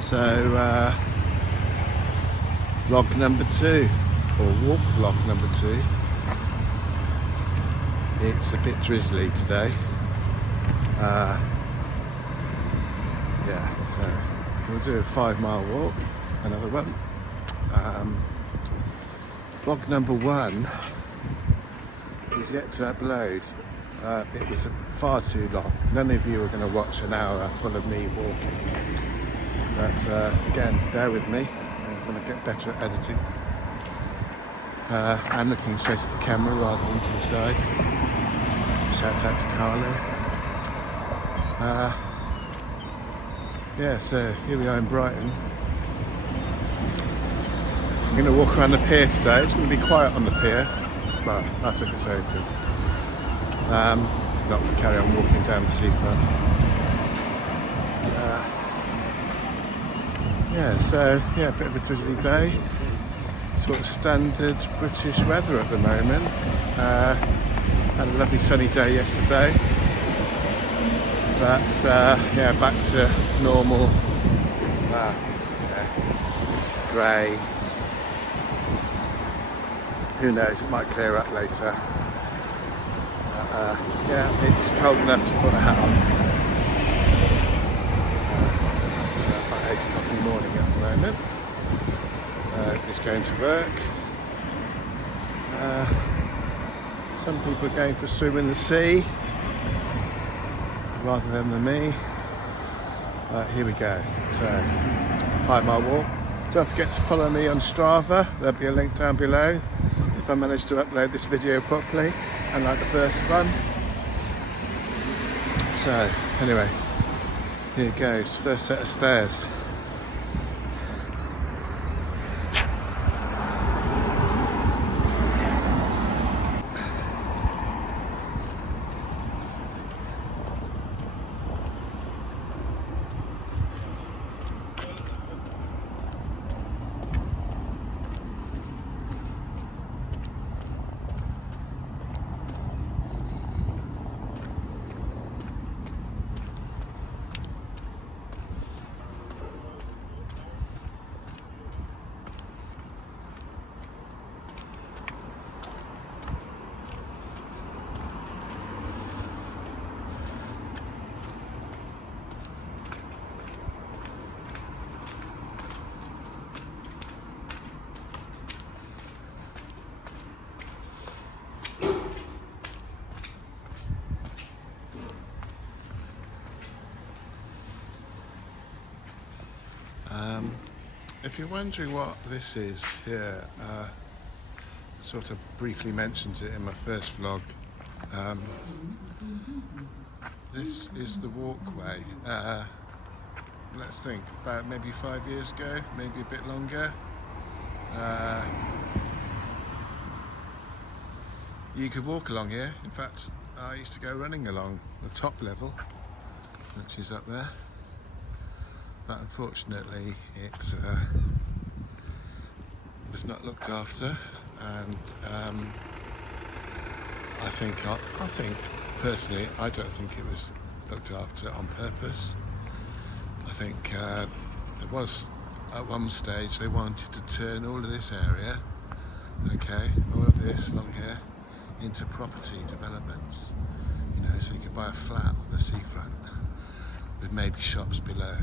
So, vlog number 2, or walk vlog number 2. It's a bit drizzly today. Yeah, so we'll do a 5-mile walk, another one. Vlog number 1 is yet to upload. It was far too long. None of you are going to watch an hour full of me walking. But again, bear with me. I'm going to get better at editing. I'm looking straight at the camera rather than to the side. Shout out to Carlo. Yeah, so here we are in Brighton. I'm going to walk around the pier today. It's going to be quiet on the pier, but that's if it's open. Not going to carry on walking down the seafront. Yeah, so yeah, a bit of a drizzly day. Sort of standard British weather at the moment. Had a lovely sunny day yesterday, but yeah, back to normal. Grey. Who knows? It might clear up later. Yeah, it's cold enough to put a hat on. 8 o'clock in the morning at the moment. It's going to work. Some people are going for a swim in the sea rather than me. Here we go. So, 5-mile walk. Don't forget to follow me on Strava. There'll be a link down below if I manage to upload this video properly, unlike the first one. So, anyway. Here goes, first set of stairs. If you're wondering what this is here, sort of briefly mentioned it in my first vlog. This is the walkway. Let's think, about maybe 5 years ago, maybe a bit longer. You could walk along here. In fact, I used to go running along the top level, which is up there. But unfortunately it was not looked after, and I think personally, I don't think it was looked after on purpose. I think there was at one stage they wanted to turn all of this area, okay, all of this along here, into property developments, you know, so you could buy a flat on the seafront with maybe shops below.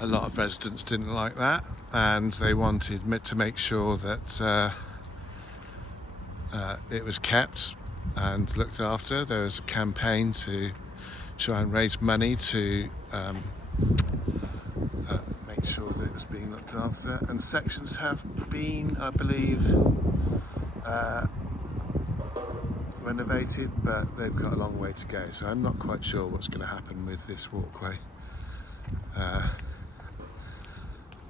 A lot of residents didn't like that, and they wanted to make sure that it was kept and looked after. There was a campaign to try and raise money to make sure that it was being looked after, and sections have been, I believe, renovated, but they've got a long way to go, so I'm not quite sure what's going to happen with this walkway.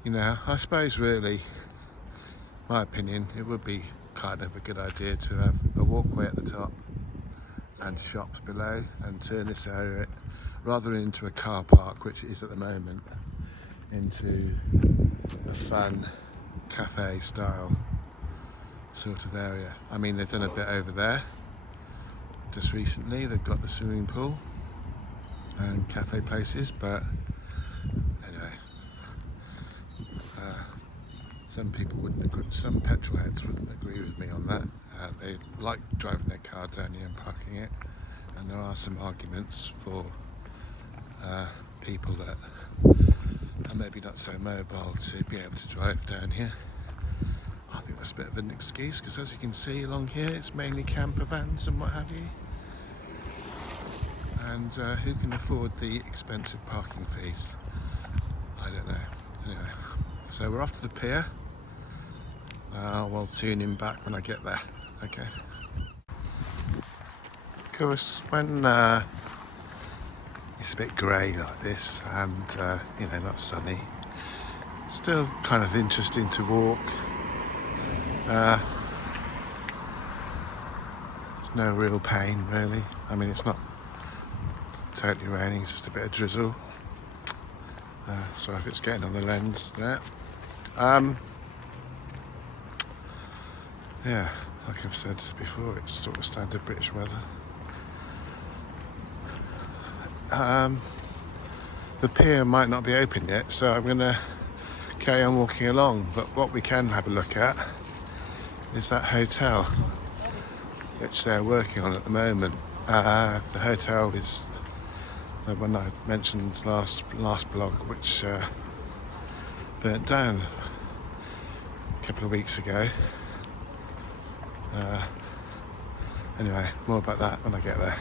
You know, I suppose really, my opinion, it would be kind of a good idea to have a walkway at the top and shops below, and turn this area rather into a car park, which it is at the moment, into a fun cafe style sort of area. I mean, they've done a bit over there just recently. They've got the swimming pool and cafe places, but anyway, some people wouldn't agree, some petrol heads wouldn't agree with me on that. They like driving their car down here and parking it, and there are some arguments for people that are maybe not so mobile to be able to drive down here. I think that's a bit of an excuse, because as you can see along here, it's mainly camper vans and what have you. And who can afford the expensive parking fees? I don't know. Anyway, so we're off to the pier. We'll tune in back when I get there. Okay. Of course, when it's a bit grey like this and you know, not sunny, it's still kind of interesting to walk. There's no real pain really. I mean, it's not totally raining, it's just a bit of drizzle. Sorry if it's getting on the lens there. Yeah, like I've said before, it's sort of standard British weather. The pier might not be open yet, so I'm going to carry on walking along, but what we can have a look at is that hotel which they're working on at the moment. The hotel is the one I mentioned last blog, which burnt down a couple of weeks ago. Anyway, more about that when I get there.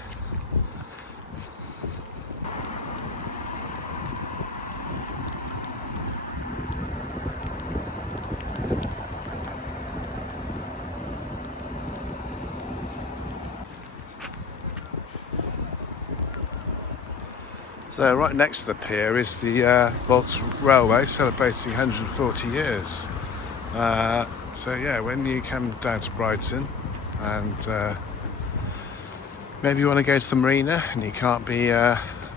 So right next to the pier is the Bolts Railway, celebrating 140 years. So yeah, when you come down to Brighton and maybe you want to go to the marina and you can't be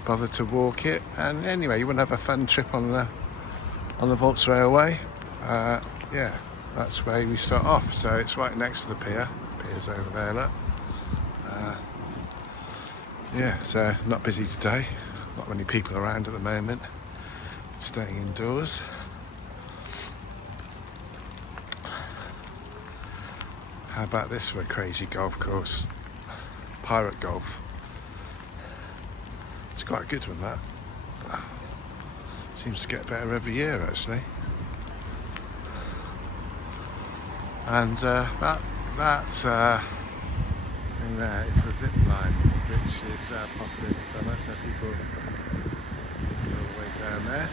bothered to walk it, and anyway you want to have a fun trip on the Bolts Railway, yeah, that's where we start off. So it's right next to the pier. Pier's over there, look. Yeah, so not busy today. Not many people around at the moment, staying indoors. How about this for a crazy golf course? Pirate golf. It's quite a good one, that. Seems to get better every year, actually. And that thing there is a zip line, which is popular in the summer, so people go all the way down there.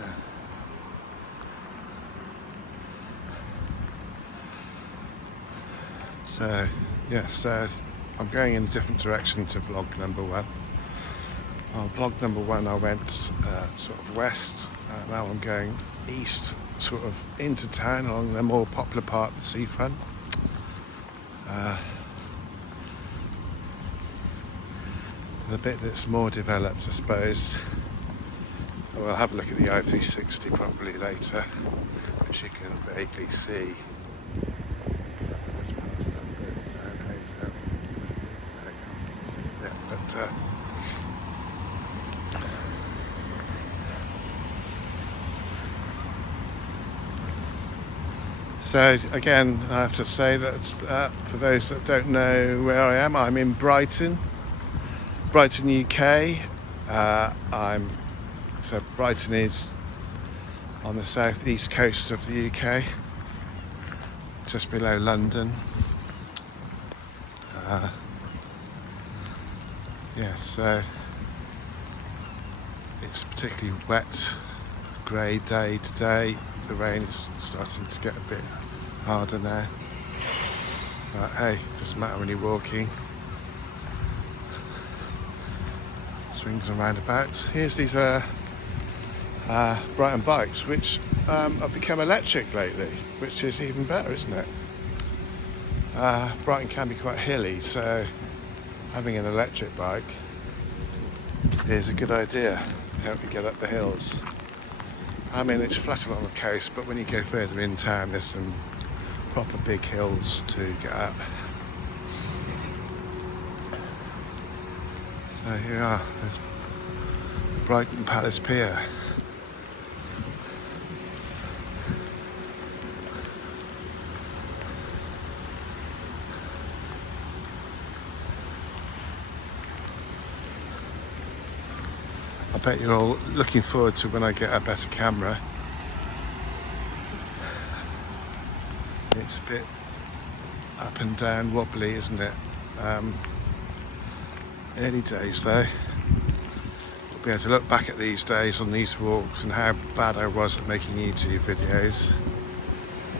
Yeah. So, yes, I'm going in a different direction to vlog number one. On vlog number one I went sort of west, now I'm going east, sort of into town along the more popular part of the seafront. The bit that's more developed, I suppose. We'll have a look at the I-360 properly later, which you can vaguely see. So again, I have to say that for those that don't know where I am, I'm in Brighton, UK. So Brighton is on the southeast coast of the UK, just below London. Yeah, so it's a particularly wet, grey day today. The rain is starting to get a bit harder now. But hey, doesn't matter when you're walking. Swings and roundabouts. Here's these Brighton bikes, which have become electric lately, which is even better, isn't it? Brighton can be quite hilly, so having an electric bike is a good idea. Help you get up the hills. I mean, it's flat along the coast, but when you go further in town, there's some proper big hills to get up. So here we are, there's Brighton Palace Pier. I bet you're all looking forward to when I get a better camera. It's a bit up and down, wobbly, isn't it? Early days though. We'll be able to look back at these days on these walks and how bad I was at making YouTube videos.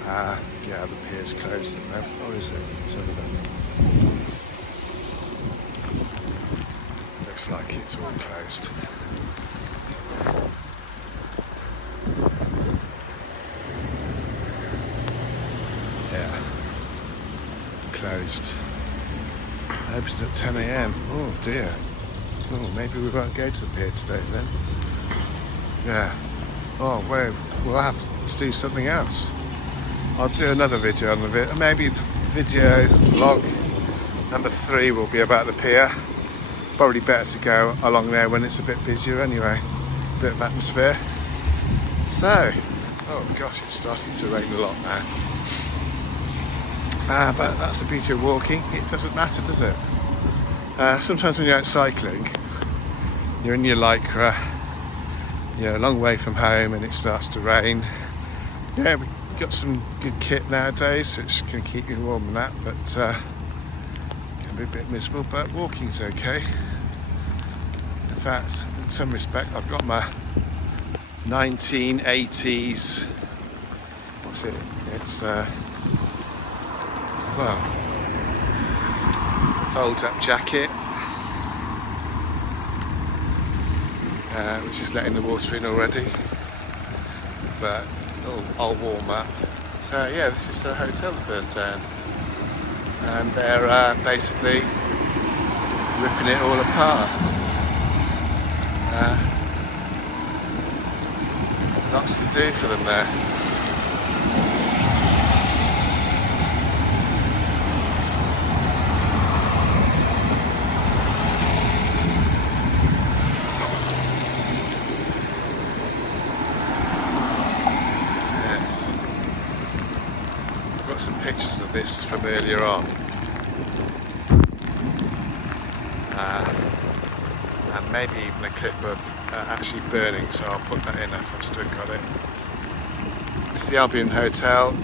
Yeah, the pier's closed at the moment. Or is it? Let's have a look. Looks like it's all closed. Yeah, closed. Opens at 10 AM. Oh dear. Oh, maybe we won't go to the pier today then. Yeah. Oh, well, we'll have to do something else. I'll do another video on the video. Maybe video vlog number 3 will be about the pier. Probably better to go along there when it's a bit busier anyway. A bit of atmosphere. So, oh gosh, it's starting to rain a lot now. But that's the beauty of walking. It doesn't matter, does it? Sometimes when you're out cycling, you're in your lycra, you're a long way from home and it starts to rain. Yeah, we've got some good kit nowadays, which can keep you warm and that, but can be a bit miserable, but walking's okay. In fact, in some respect, I've got my 1980s, what's it? It's well, fold-up jacket, which is letting the water in already, but I'll warm up. So yeah, this is the hotel that burned down, and they're basically ripping it all apart. Lots to do for them there. Some pictures of this from earlier on, and maybe even a clip of actually burning, so I'll put that in if I've still got it. It's the Albion Hotel.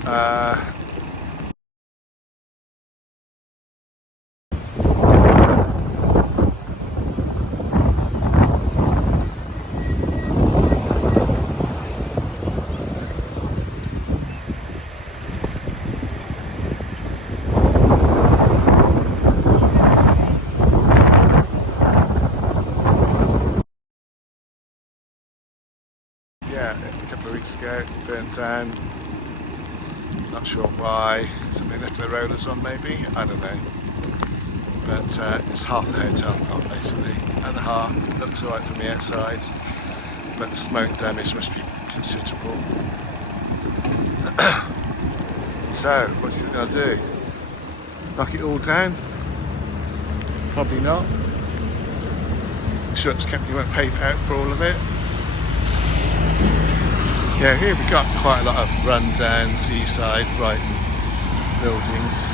Yeah, a couple of weeks ago, it burnt down. Not sure why. Somebody left their rollers on maybe, I don't know. But it's half the hotel plot basically. The other half looks alright from the outside, but the smoke damage must be considerable. So, what do you think I'll do? Knock it all down? Probably not. Insurance company won't pay out for all of it. Yeah, here we've got quite a lot of run-down seaside Brighton buildings.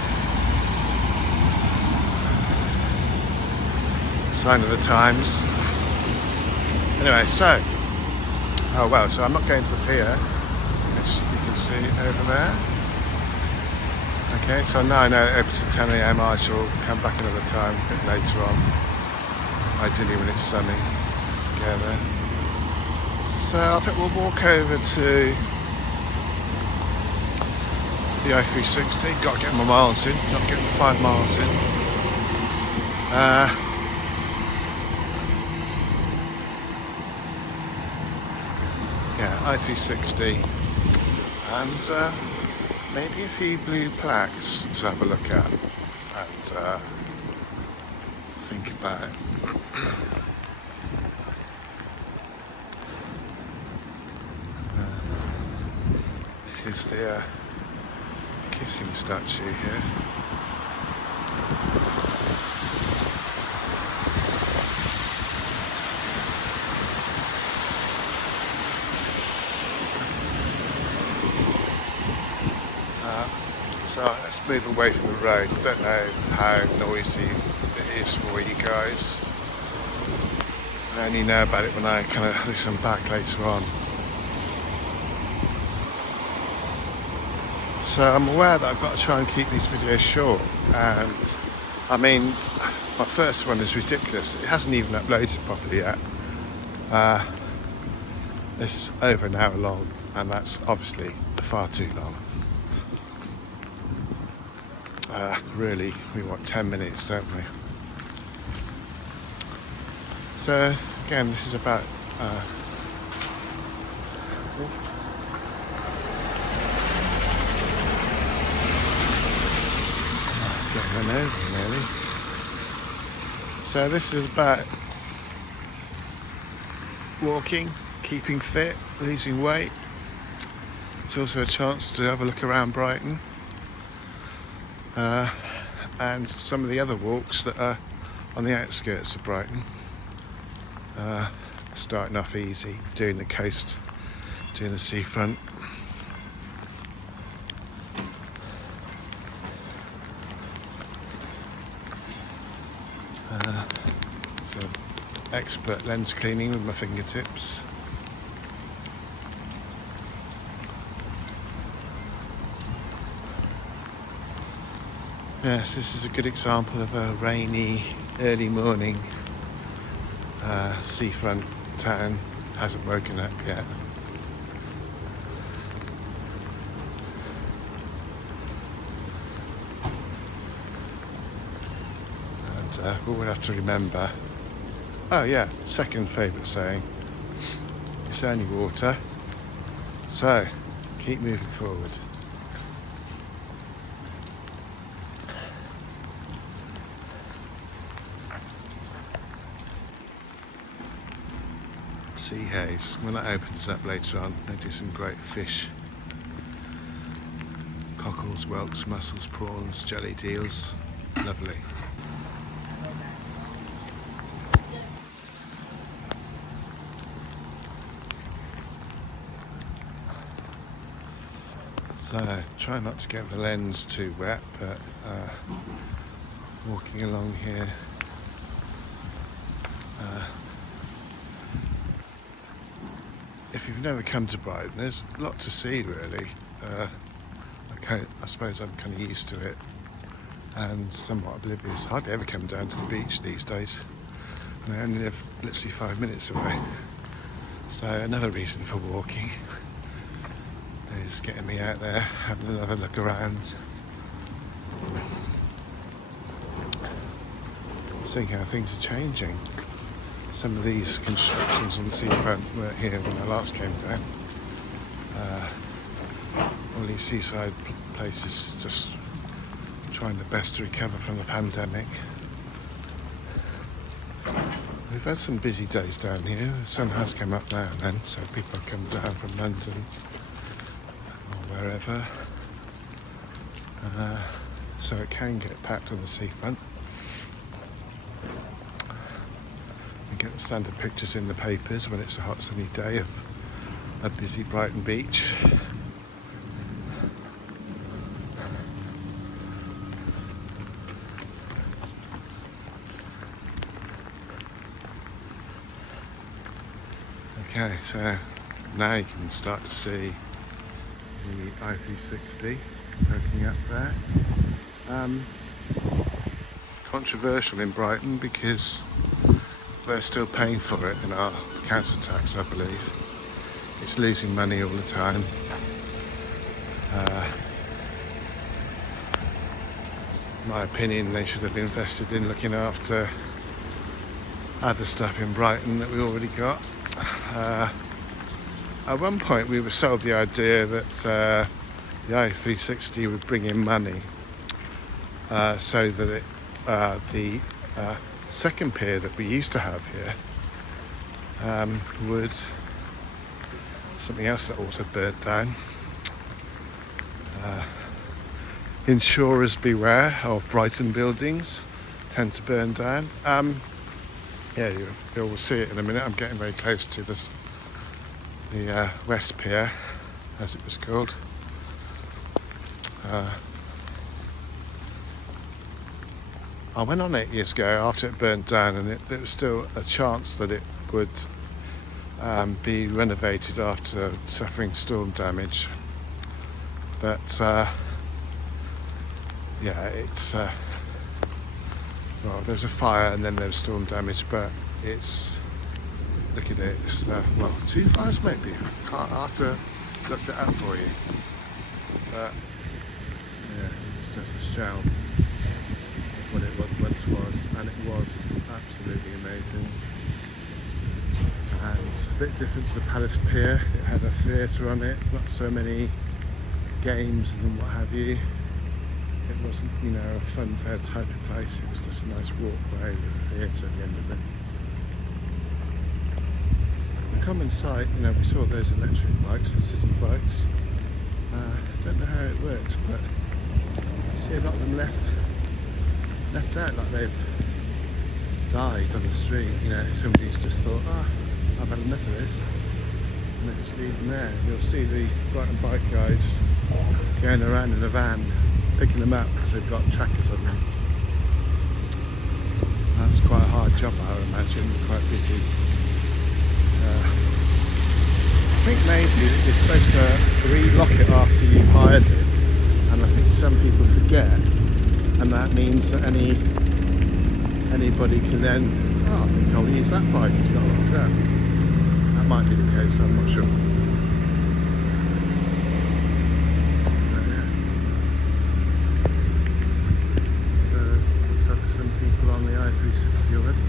Sign of the times. Anyway, so, oh well, so I'm not going to the pier, which you can see over there. Okay, so now I know it opens at 10 AM, I shall come back another time, a bit later on. Ideally when it's sunny, go there. So I think we'll walk over to the I-360. Got to get my miles in, got to get my 5 miles in. Yeah, I-360. And maybe a few blue plaques to have a look at and think about. is the kissing statue here. So let's move away from the road. I don't know how noisy it is for you guys. I only know about it when I kind of listen back later on. So I'm aware that I've got to try and keep these videos short, and I mean, my first one is ridiculous. It hasn't even uploaded properly yet. It's over an hour long, and that's obviously far too long. Really, we want 10 minutes, don't we? So again, this is about getting run over nearly. So this is about walking, keeping fit, losing weight. It's also a chance to have a look around Brighton. And some of the other walks that are on the outskirts of Brighton. Starting off easy, doing the coast, doing the seafront. So expert lens cleaning with my fingertips. Yes, this is a good example of a rainy, early morning seafront town. Hasn't woken up yet. And what we have to remember, oh yeah, second favourite saying, it's only water, so keep moving forward. Sea haze. When that opens up later on, they do some great fish. Cockles, whelks, mussels, prawns, jelly deals. Lovely. So, try not to get the lens too wet, but walking along here, if you've never come to Brighton, there's a lot to see really. I suppose I'm kind of used to it and somewhat oblivious. Hardly ever come down to the beach these days, and I only live literally 5 minutes away. So another reason for walking is getting me out there, having another look around, seeing how things are changing. Some of these constructions on the seafront weren't here when I last came down. All these seaside places just trying their best to recover from the pandemic. We've had some busy days down here. The sun has come up now and then, so people have come down from London or wherever. So it can get packed on the seafront. We get the standard pictures in the papers when it's a hot sunny day of a busy Brighton beach. Okay, so now you can start to see the I-360 poking up there. Controversial in Brighton because we're still paying for it in our council tax, I believe. It's losing money all the time. In my opinion, they should have invested in looking after other stuff in Brighton that we already got. At one point we were sold the idea that the I-360 would bring in money so that the second pier that we used to have here would, something else that also burnt down, Insurers beware of Brighton buildings, tend to burn down. Yeah, you'll see it in a minute. I'm getting very close to the West Pier, as it was called. I went on 8 years ago after it burned down, and there was still a chance that it would be renovated after suffering storm damage. But yeah, it's well, there's a fire and then there's storm damage, but it's, look at it, it's well, 2 fires maybe. I'll have to look it up for you. But yeah, it's just a shell of what it once was, and it was absolutely amazing. And a bit different to the Palace Pier. It had a theatre on it, not so many games and what have you. It wasn't, you know, a fun fair type of place. It was just a nice walkway with a theatre at the end of it. A common sight, you know, we saw those electric bikes, the city bikes. I don't know how it works, but you see a lot of them left out, like they've died on the street. You know, somebody's just thought, I've had enough of this, and they just leave them there. You'll see the Brighton bike guys going around in a van, picking them up because they've got trackers on them. That's quite a hard job, I would imagine, quite busy. I think maybe you're supposed to relock it after you've hired it, and I think some people forget, and that means that anybody can then, I think I'll use that bike, it's not locked up. That might be the case, I'm not sure. But yeah. So, looks like some people on the I-360 already.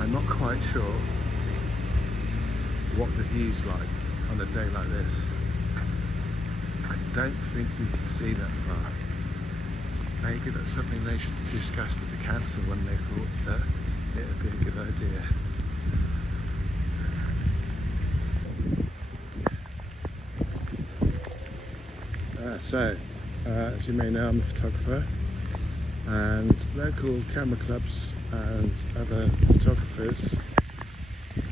I'm not quite sure what the view's like on a day like this. I don't think we can see that far. Maybe that's something they should have discussed with the council when they thought that it would be a good idea. As you may know, I'm a photographer, and local camera clubs and other photographers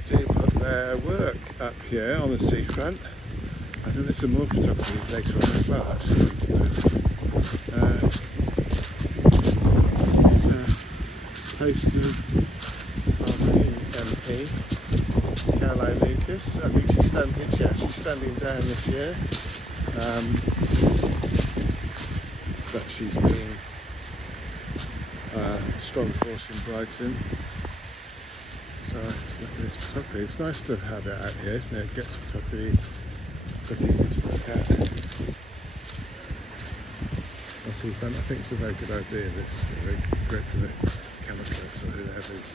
do put their work up here on the seafront. I think there's some more photography later on as well, actually. It's a poster of the MP, Caroline Lucas. I think she's actually standing down this year. But she's been a strong force in Brighton. So look at this photography. It's nice to have it out here, isn't it? It gets photography looking to look at. I think it's a very good idea. This is very great for the camera clubs or whoever's.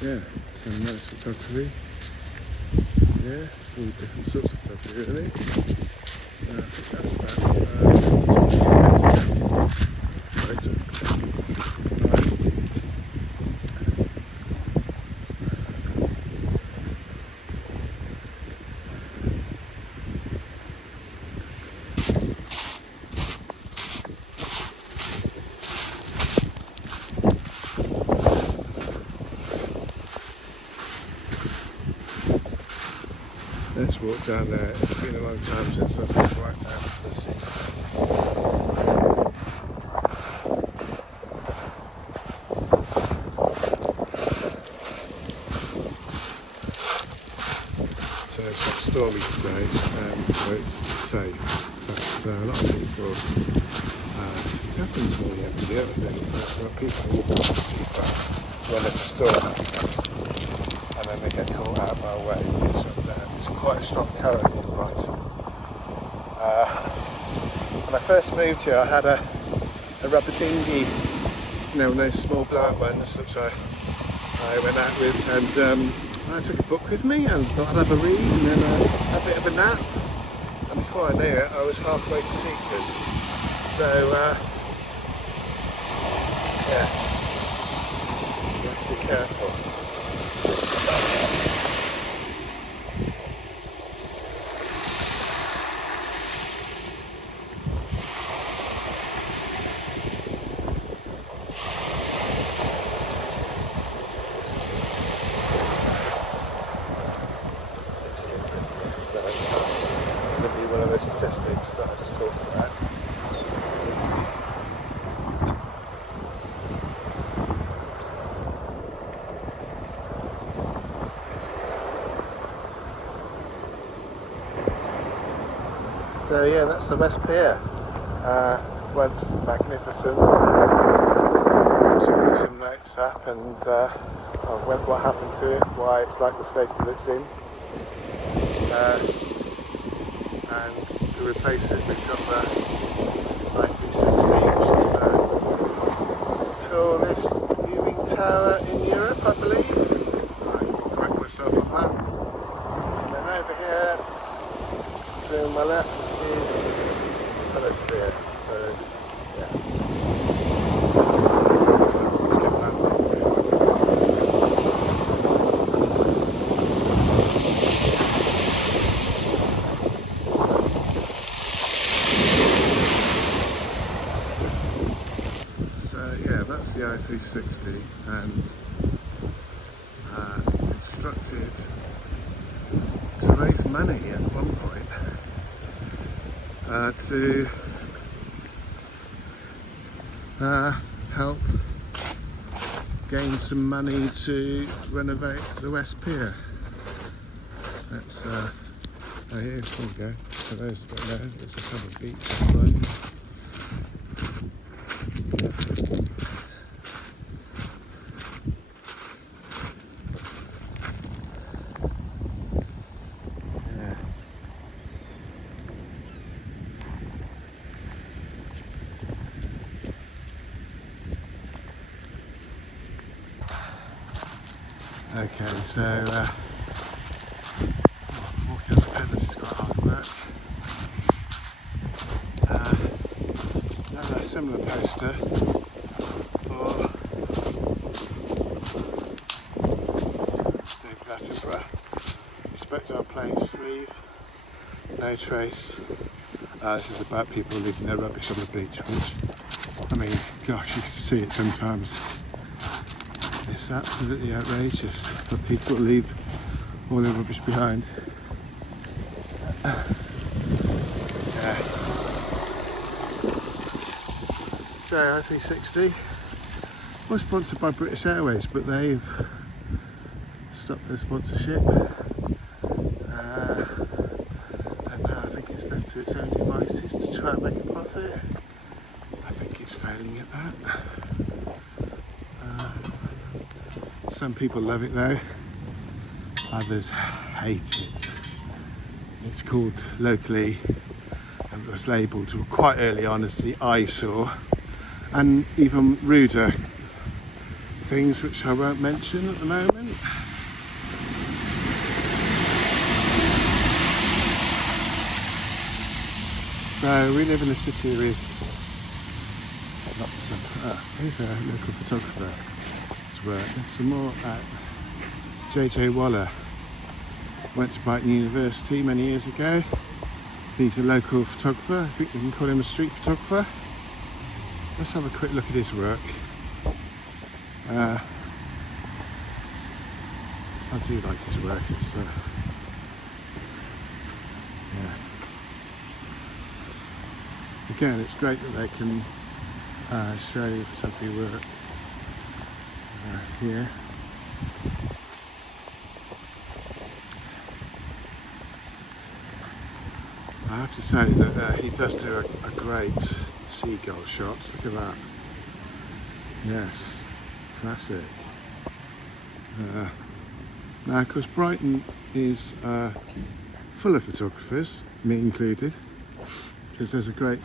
Yeah, some nice photography. Yeah, all different sorts of photography really. I think that's let's walk down there. It's been a long time since I've been right down to the sea. So it's not stormy today, so it's safe. But a lot of people, it happens more than the other thing, but people walk off the seafront when there's a storm, and then they get caught out by a wave. It's quite a strong current in Brighton. When I first moved here, I had a rubber dinghy, you know, those small blow-up ones, which I went out with, and I took a book with me and thought I'd have a read and then a bit of a nap. And before I knew it, I was halfway to Seaford. So yeah, you have to be careful. So it's going to be one of those statistics that I just talked about. So yeah, that's the West Pier. Once magnificent. I've put some notes up and what happened to it, why it's like the state that it's in. And to replace it, we've got the 1960, which is the tallest viewing tower in Europe, I believe. I will correct myself on that. And then over here, to my left, is the West Pier. So, yeah. That's the I-360, and constructed to raise money at one point to help gain some money to renovate the West Pier. That's oh, here we go. For those that don't know, there's a couple of beaches in Brighton. Okay, so walking up the pen, this is quite hard work. Another similar poster for David Attenborough. Respect our place, leave no trace. This is about people leaving their rubbish on the beach, which, I mean, gosh, you can see it sometimes. It's absolutely outrageous that people leave all their rubbish behind. Yeah. So I-360 was sponsored by British Airways, but they've stopped their sponsorship. And now I think it's left to its own devices to try and make a profit. I think it's failing at that. Some people love it though, others hate it. It's called locally, and it was labelled quite early on as the eyesore, and even ruder things which I won't mention at the moment. So we live in a city with lots of, here's a local photographer. Some more at JJ Waller. Went to Brighton University many years ago. He's a local photographer. I think we can call him a street photographer. Let's have a quick look at his work. I do like his work. It's yeah. Again, it's great that they can show photography work. Here. I have to say that he does do a great seagull shot. Look at that. Yes, classic. Now of course Brighton is full of photographers, me included, because there's a great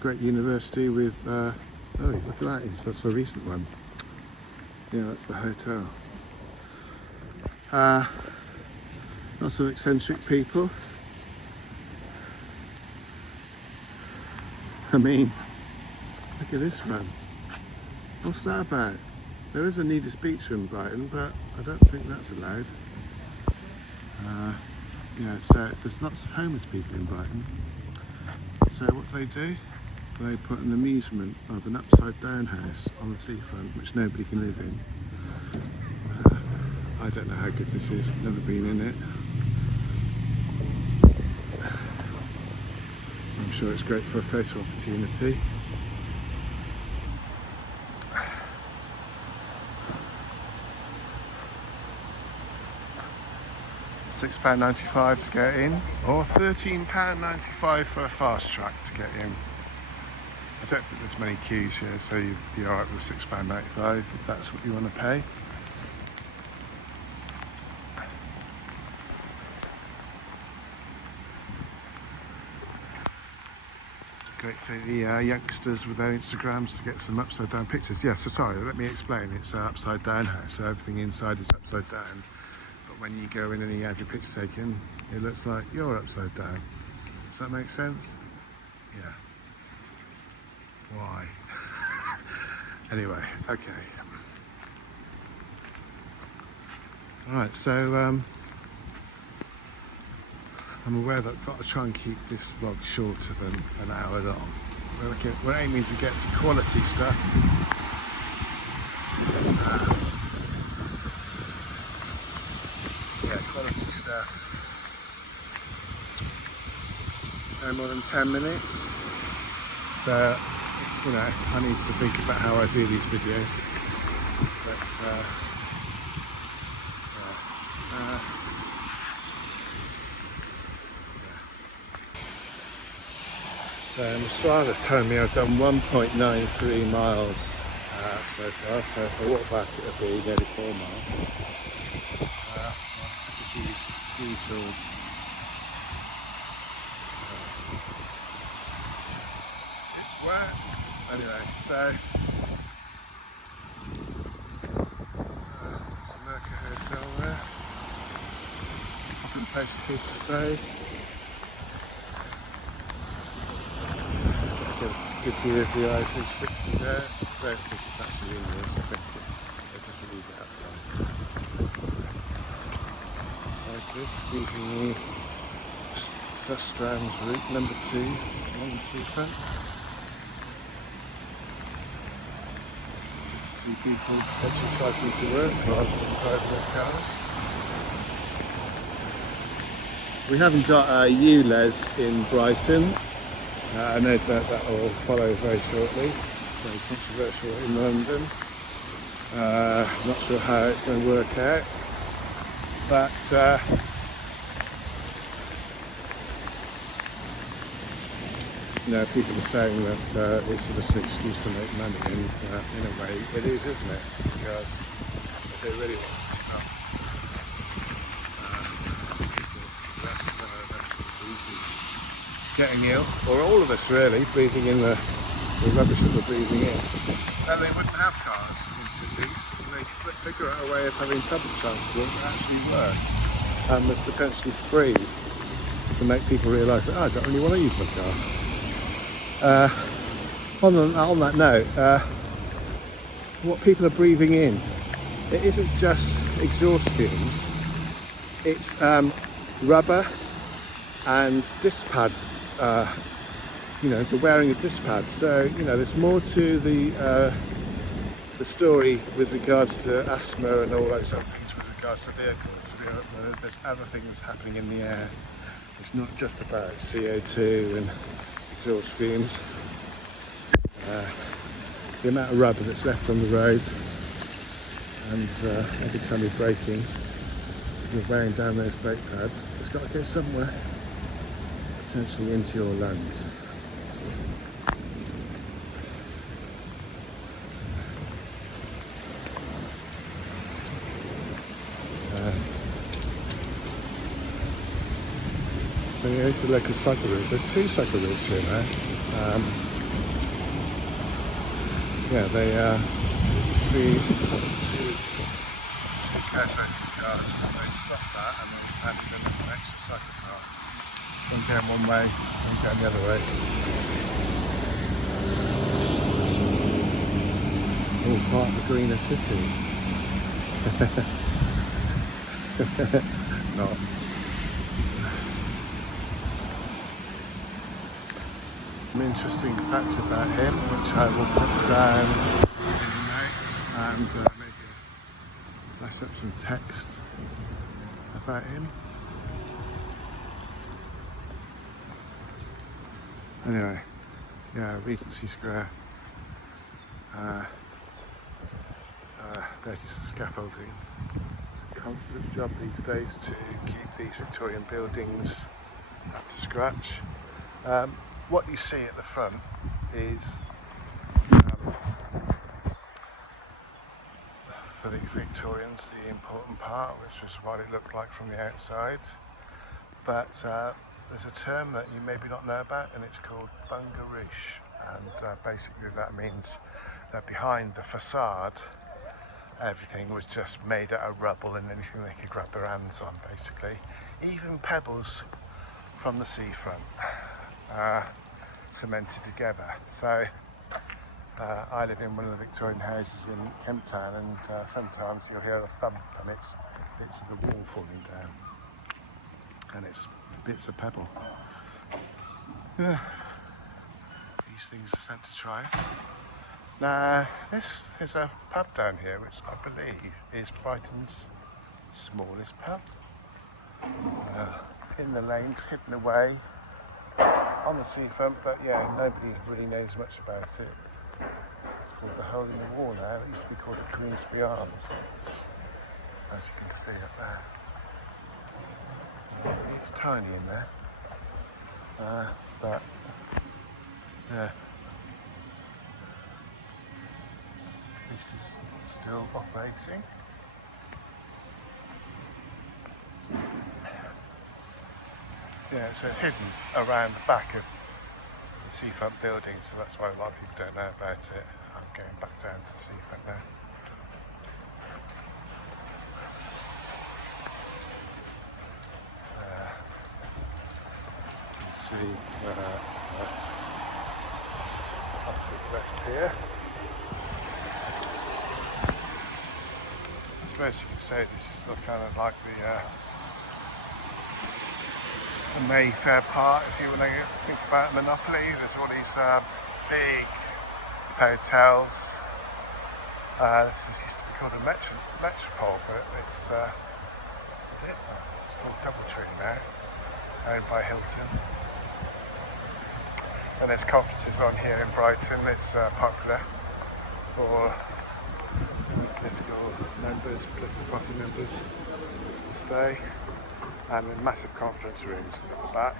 great university with oh, look at that, that's a recent one. Yeah, that's the hotel. Lots of eccentric people. I mean, look at this run. What's that about? There is a nudist beach in Brighton, but I don't think that's allowed. Yeah, so there's lots of homeless people in Brighton. So what do? They put an amusement of an upside down house on the seafront, which nobody can live in. I don't know how good this is, I've never been in it. I'm sure it's great for a photo opportunity. £6.95 to get in, or £13.95 for a fast track to get in. I don't think there's many queues here, so you'd be alright with £6.95 if that's what you want to pay. Great for the youngsters with their Instagrams to get some upside down pictures. Yeah, so sorry, let me explain. It's an upside down house, so everything inside is upside down. But when you go in and you have your picture taken, it looks like you're upside down. Does that make sense? Yeah. Why? Anyway, okay. Alright, so I'm aware that I've got to try and keep this vlog shorter than an hour long. We're aiming to get to quality stuff. Yeah, quality stuff. No more than 10 minutes. So, you know, I need to think about how I do these videos. But, yeah. So Strava's telling me I've done 1.93 miles so far, so if I walk back it'll be nearly 4 miles. I took a few detours. It's worked. Anyway, so there's a Merca hotel there. Different place for people to stay. Good view of the I-360 there. I don't think it's actually in this, I think they just leave it up there. Cyclists using the Strands route number 2 along the seafront. See people potentially cycling to work rather than driving their cars. We haven't got a ULEZ in Brighton. I know that will follow very shortly. Very controversial in London. Not sure how it's going to work out, but you know, people are saying that it's just an excuse to make money, and in a way it is, isn't it? Because if they really want to stop getting ill, or all of us really, breathing in the rubbish that we're breathing in, then they wouldn't have cars in cities. They'd figure out a way of having public transport that actually works and was potentially free to make people realise that, oh, I don't really want to use my car. On that note, what people are breathing in, it isn't just exhaust fumes, it's rubber and disc pad, you know, the wearing of disc pads. So, you know, there's more to the story with regards to asthma and all those other things with regards to vehicles. You know, there's other things happening in the air. It's not just about CO2 and exhaust fumes. The amount of rubber that's left on the road, and every time you're braking, you're wearing down those brake pads. It's got to go somewhere, potentially into your lungs. So yeah, it's a local cycle route. There's 2 cycle routes here now. Yeah, they used to be 2 caretaking cars, and they stopped that and they added an extra cycle car. One going one way, one going the other way. All part of the greener city. Not. Some interesting facts about him, which I will put down in the notes, and maybe flash up some text about him. Anyway, yeah, Regency Square. Notice the scaffolding. It's a constant job these days to keep these Victorian buildings up to scratch. What you see at the front is, for the Victorians, the important part, which was what it looked like from the outside. But there's a term that you maybe not know about, and it's called bungaroosh, and basically that means that behind the facade everything was just made out of rubble and anything they could grab their hands on, basically. Even pebbles from the seafront, cemented together. So I live in one of the Victorian houses in Kent Town, and sometimes you'll hear a thump and it's bits of the wall falling down, and it's bits of pebble. Yeah. These things are sent to try us. Now, this is a pub down here, which I believe is Brighton's smallest pub. In the lanes, hidden away on the seafront, but yeah, nobody really knows much about it. It's called the Hole in the Wall now. It used to be called the Queensbury Arms, as you can see up there. It's tiny in there, but yeah. Is still operating. Yeah, so it's hidden around the back of the seafront building, so that's why a lot of people don't know about it. I'm going back down to the seafront now. You can see left here. I suppose you could say this is kind of like the Mayfair part, if you want to think about Monopoly. There's all these big hotels. This used to be called a Metropole, but it's called Doubletree now, owned by Hilton. And there's conferences on here in Brighton. It's popular for political party members to stay, and with massive conference rooms at the back.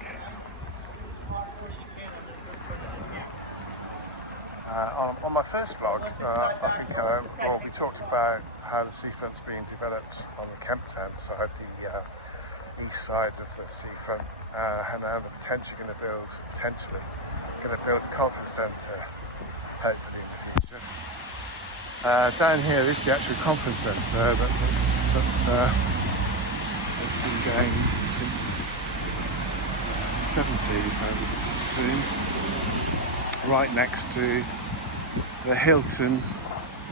On my first vlog, I think we talked about how the seafront's being developed on the Kent Town side, the east side of the seafront, and how they're potentially going to build a conference centre, hopefully in the future. Down here is the actual conference centre that has been going since the 70s, I would assume. Right next to the Hilton,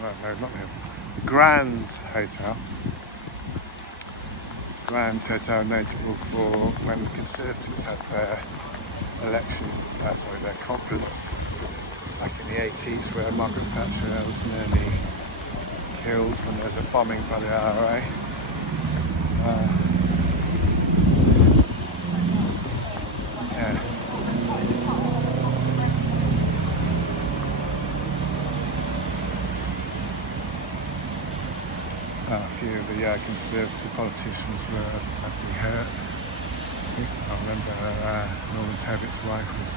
well, no, not the Hilton, Grand Hotel. Grand Hotel, notable for when the Conservatives had their their conference back in the 80s, where Margaret Thatcher was nearly killed when there was a bombing by the IRA. Yeah. A few of the Conservative politicians were badly hurt. I remember Norman Tebbit's wife was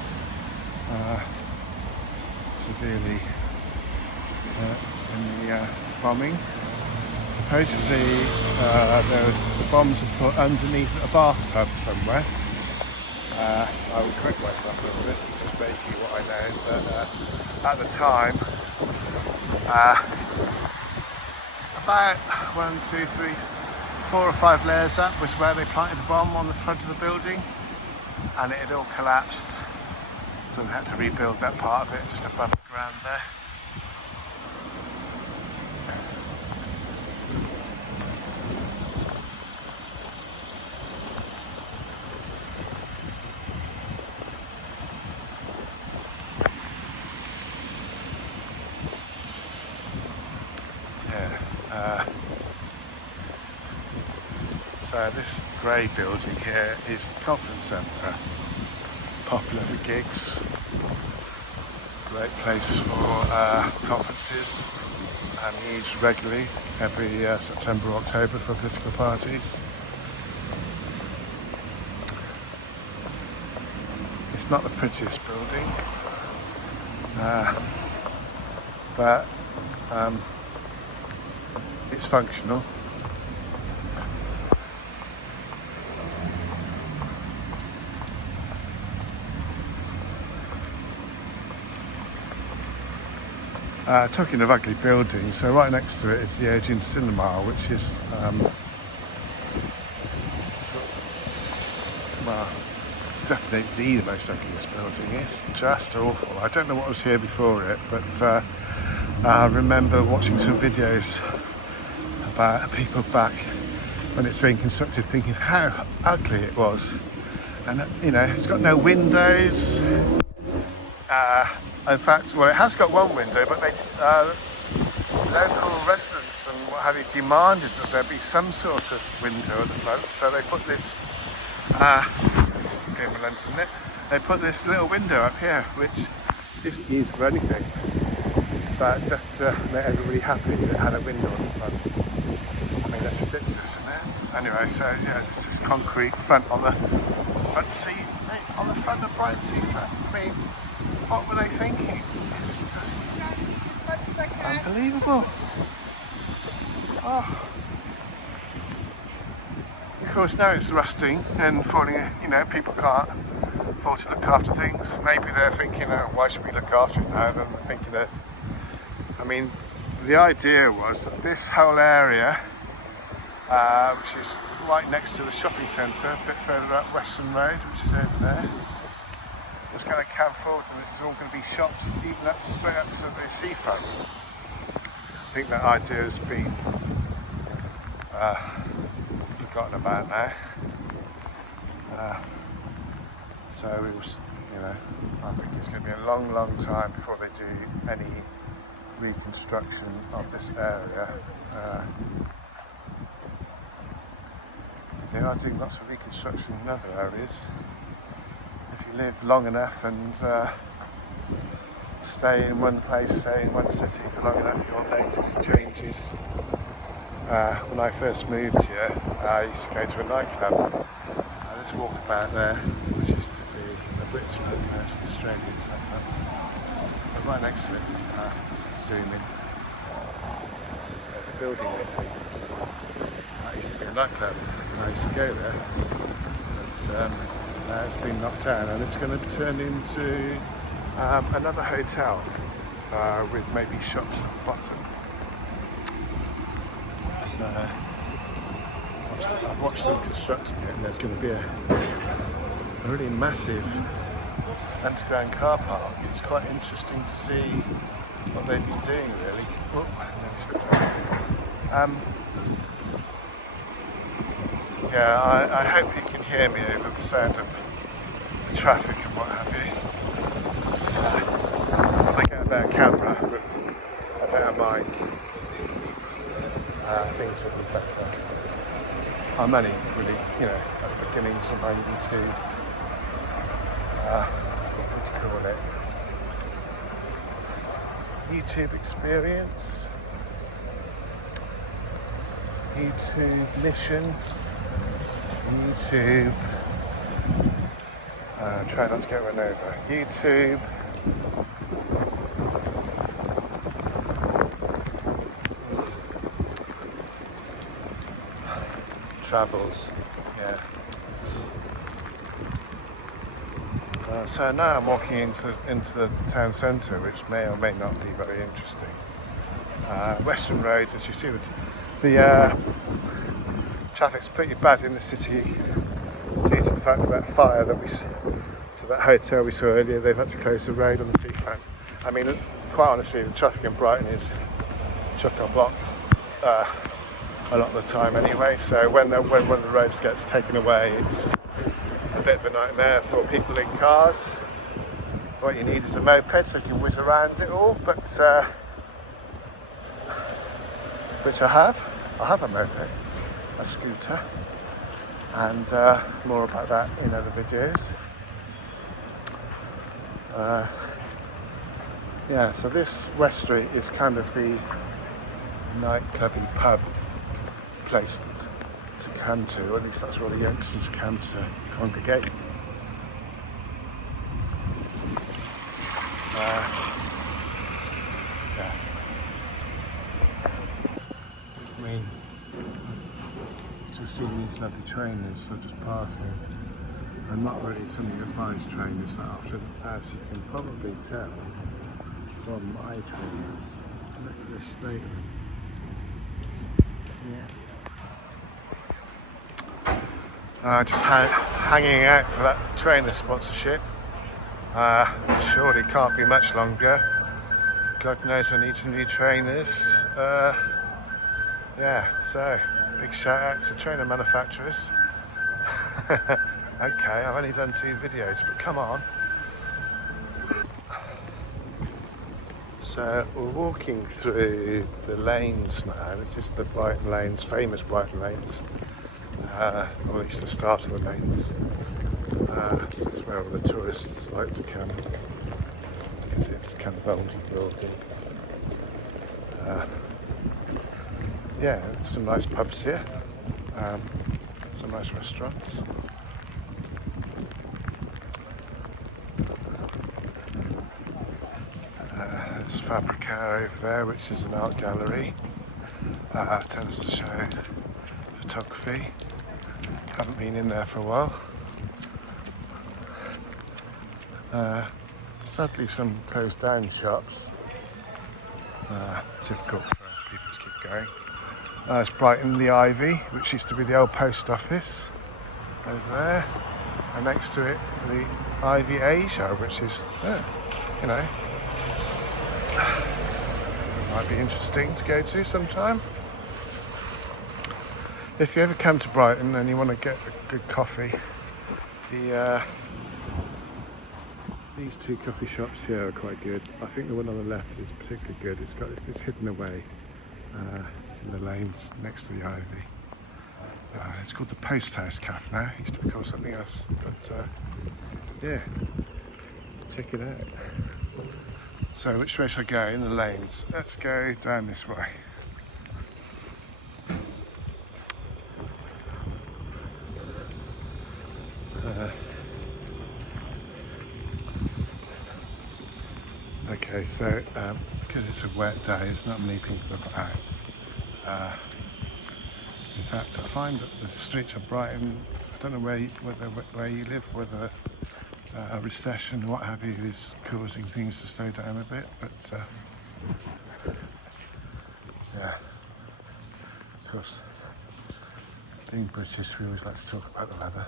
severely hurt in the bombing. Supposedly the bombs were put underneath a bathtub somewhere. I will correct myself over this is basically what I know, but at the time about 1, 2, 3, 4 or 5 layers up was where they planted the bomb on the front of the building, and it had all collapsed, so they had to rebuild that part of it just above the ground there. So this grey building here is the conference centre, popular for gigs, great place for conferences, and used regularly every September or October for political parties. It's not the prettiest building, but it's functional. Talking of ugly buildings, so right next to it is the Odeon Cinema, which is well, definitely the most ugliest building. It's just awful. I don't know what was here before it, but I remember watching some videos about people back when it's being constructed, thinking how ugly it was. And you know, it's got no windows. In fact, well, it has got one window, but they, local residents and what have you demanded that there be some sort of window at the front. So they put this, they put this little window up here, which isn't used for anything, but just to make everybody happy that it had a window at the front. I mean, that's ridiculous, isn't it? Anyway, so yeah, this is concrete front on the front seat, on the front of Brighton seafront. I mean, what were they thinking? It's just unbelievable. Oh. Of course, now it's rusting and falling. You know, people can't afford to look after things. Maybe they're thinking, oh, why should we look after it now? Then they're thinking that. I mean, the idea was that this whole area, which is right next to the shopping centre, a bit further up Western Road, which is over there, was going to come forward, and this is all going to be shops, even up straight up to the seafront. I think that idea has been forgotten about now. So it was, you know, I think it's going to be a long, long time before they do any reconstruction of this area. They are doing lots of reconstruction in other areas. If you live long enough and stay in one place, stay in one city for long enough, you'll notice changes. When I first moved here, I used to go to a nightclub. This walkabout there, which used to be a British pub, now it's an Australian type pub. But right next to it, just zoom in. The building you see, that used to be a nightclub, and I used to go there. But now it's been knocked down, and it's going to turn into another hotel with maybe shops at the bottom. So, I've watched them constructing it, and there's going to be a really massive underground car park. It's quite interesting to see what they've been doing, really. Oh, yeah, I hope you can hear me over the sound of the traffic and what have you. When I get a better camera with a better mic, things will be better. I'm only really, you know, at the beginning, so I need to, what would you call it? YouTube experience, YouTube mission, YouTube, try not to get run over, YouTube, travels, yeah. So now I'm walking into the town centre, which may or may not be very interesting. Western Road, as you see, the traffic's pretty bad in the city due to the fact of that fire that to that hotel we saw earlier. They've had to close the road on the seafront. I mean, quite honestly, the traffic in Brighton is chock-a-block a lot of the time anyway. So when one of the roads gets taken away, it's a bit of a nightmare for people in cars. What you need is a moped so you can whiz around it all, but which I have. I have a moped, a scooter. and more about that in other videos. Yeah, so this West Street is kind of the nightclubby pub place to come to, or at least that's where the youngsters come to congregate. Yeah. I mean, just seeing these lovely trainers sort of just passing. I'm not really somebody that buys trainers that often, as you can probably tell from my trainers. Look at this state of them. Yeah. Just hanging out for that trainer sponsorship. Surely can't be much longer. God knows I need some new trainers. Yeah, so big shout out to trainer manufacturers. Okay, I've only done 2 videos, but come on. So we're walking through the lanes now. This is the Brighton lanes, famous Brighton lanes. Or at least the start of the lanes. It's where all the tourists like to come, because it's kind of old building. Yeah, some nice pubs here, some nice restaurants. There's Fabrica over there, which is an art gallery. Tends to show photography. Haven't been in there for a while. Sadly, some closed down shops. Difficult for people to keep going. It's Brighton, the Ivy, which used to be the old post office over there, and next to it the Ivy Asia, which is, you know, might be interesting to go to sometime. If you ever come to Brighton and you want to get a good coffee, these 2 coffee shops here are quite good. I think the one on the left is particularly good. It's hidden away. It's in the lanes next to the Ivy. It's called the Post House Cafe now. It used to be called something else, but yeah, check it out. So which way should I go in the lanes? Let's go down this way. Okay, so because it's a wet day, there's not many people out. In fact, I find that the streets of Brighton, I don't know where you live, whether a recession or what have you is causing things to slow down a bit, but yeah, of course, being British, we always like to talk about the weather.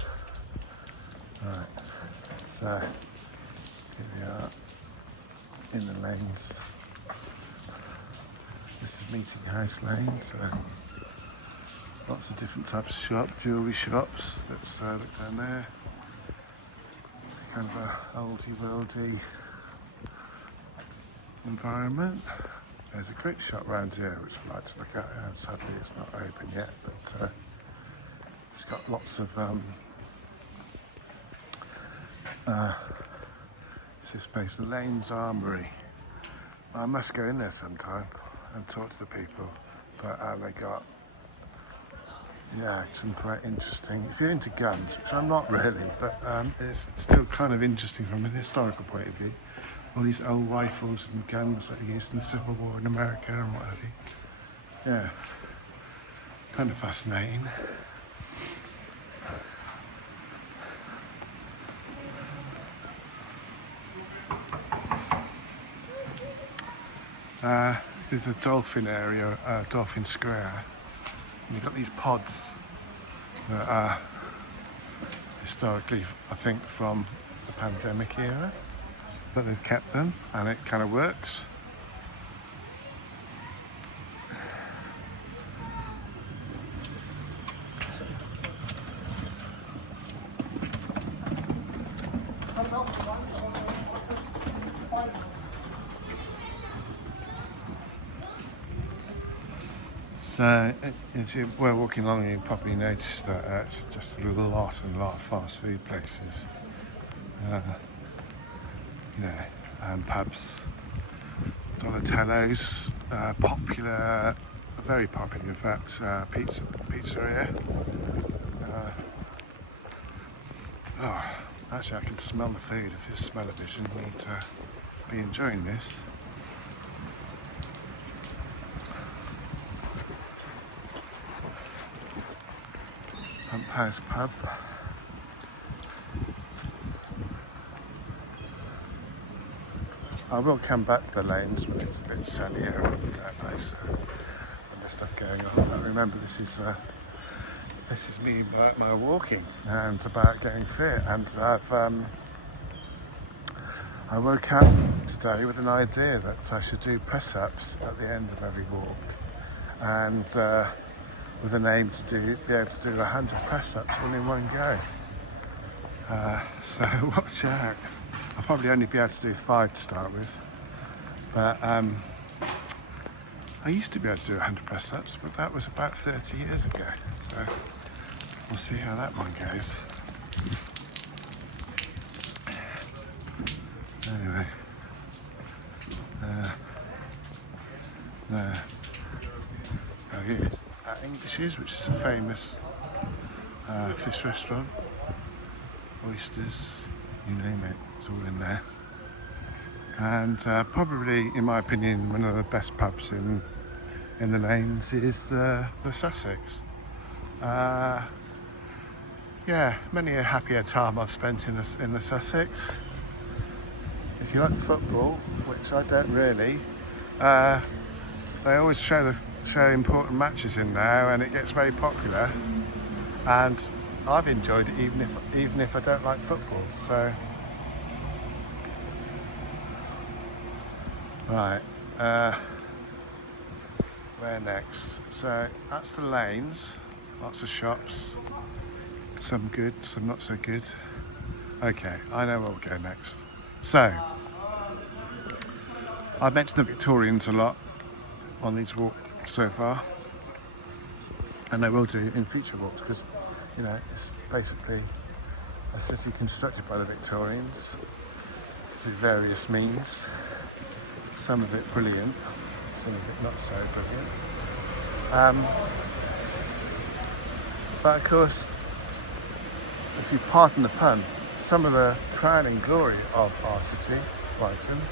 Right, so here we are in the lanes. This is Meeting House Lane, so lots of different types of shops, jewellery shops. Let's look down there. Kind of a oldie worldy environment. There's a great shop around here which I'd like to look at. Sadly it's not open yet, but it's got lots of it's this place, the Lane's Armoury. I must go in there sometime and talk to the people, but they got, yeah, some quite interesting, if you're into guns, which I'm not really, but it's still kind of interesting from a historical point of view. All these old rifles and guns that are used in the Civil War in America and what have you. Yeah, kind of fascinating. This is a dolphin area, Dolphin Square. And you've got these pods that are historically, I think, from the pandemic era, but they've kept them and it kind of works. So as you were walking along, you probably noticed that it's just a lot of fast food places, pubs, Donatello's, very popular in fact, pizzeria. Actually I can smell the food. If you smell a vision, you need to be enjoying this. Pump House Pub. I will come back to the lanes when it's a bit sunnier and nicer and there's stuff going on. But remember, this is me about my walking and about getting fit. And I woke up today with an idea that I should do press-ups at the end of every walk, and with an aim to be able to do 100 press-ups all in one go. So watch out. I'll probably only be able to do 5 to start with, but I used to be able to do 100 press-ups, but that was about 30 years ago, so we'll see how that one goes. Anyway, here's at English's, which is a famous fish restaurant. Oysters, you name it, it's all in there. And probably, in my opinion, one of the best pubs in the lanes is the Sussex. Yeah, many a happier time I've spent in the Sussex. If you like football, which I don't really, they always show important matches in there, and it gets very popular. And I've enjoyed it even if I don't like football. So, right, where next? So that's the lanes. Lots of shops. Some good, some not so good. Okay, I know where we'll go next. So, I've mentioned the Victorians a lot on these walks so far, and I will do in future walks, because it's basically a city constructed by the Victorians through various means. Some of it brilliant, some of it not so brilliant. But of course, if you pardon the pun, some of the crowning glory of our city, Brighton,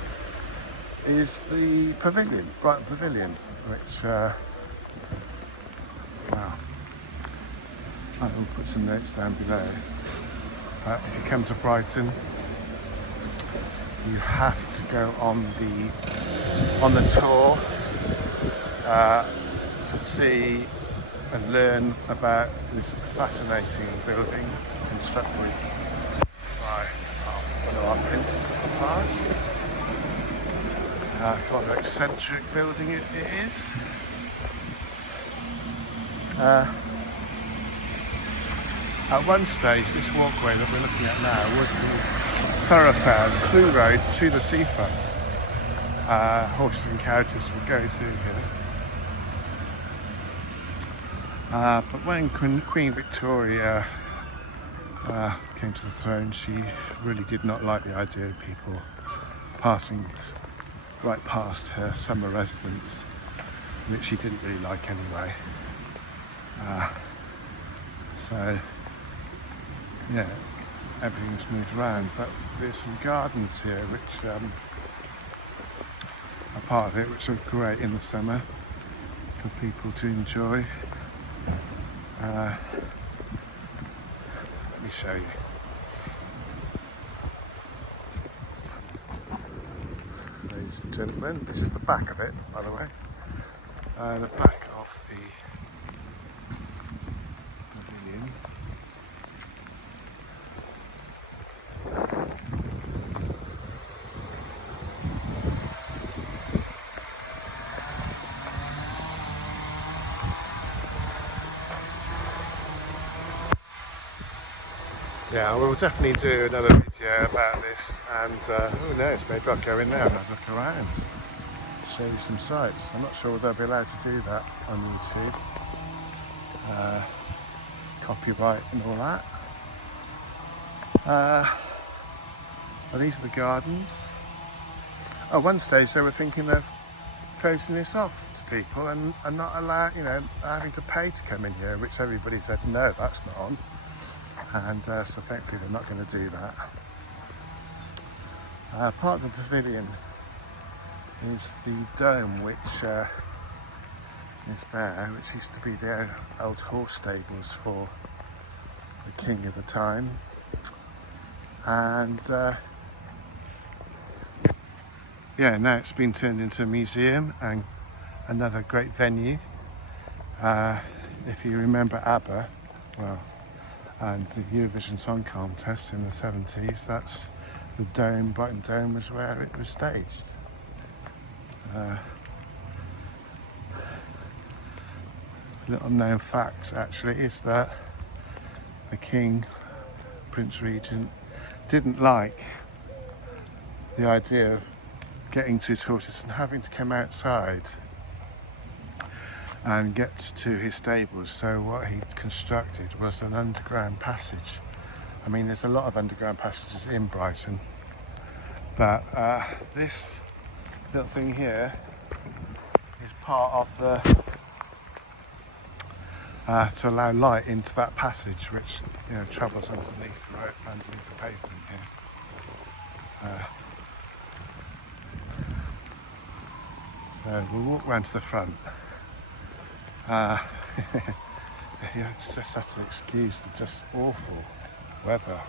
is the pavilion, Brighton Pavilion, which, wow, I will put some notes down below. If you come to Brighton, you have to go on the tour to see and learn about this fascinating building constructed by one of our princes of the past. Quite an eccentric building it is. At one stage, this walkway that we're looking at now was the thoroughfare, the through road to the seafront. Horses and carriages would go through here. But when Queen Victoria came to the throne, she really did not like the idea of people passing right past her summer residence, which she didn't really like anyway. So, yeah, everything's moved around, but there's some gardens here which are part of it, which are great in the summer for people to enjoy. Let me show you. Ladies and gentlemen, this is the back of it, by the way. The back of the pavilion. Yeah, we'll definitely do another video about this, and who knows, maybe I'll go in there and have a look around. show you some sights. I'm not sure whether they'll be allowed to do that on YouTube. Copyright and all that. Well, these are the gardens. At one stage they were thinking of closing this off to people and not allow, having to pay to come in here, which everybody said no, that's not on. And so thankfully they're not going to do that. Part of the pavilion is the dome, which is there, which used to be the old horse stables for the king of the time. And yeah, now it's been turned into a museum and another great venue. If you remember ABBA, well, and the Eurovision Song Contest in the 70s, that's the dome, Brighton Dome, was where it was staged. Little known facts actually is that the King, Prince Regent, didn't like the idea of getting to his horses and having to come outside and get to his stables. So what he constructed was an underground passage. I mean, there's a lot of underground passages in Brighton, but this little thing here is part of the to allow light into that passage, which travels underneath the pavement here. So we'll walk round to the front. You just have to excuse the just awful weather.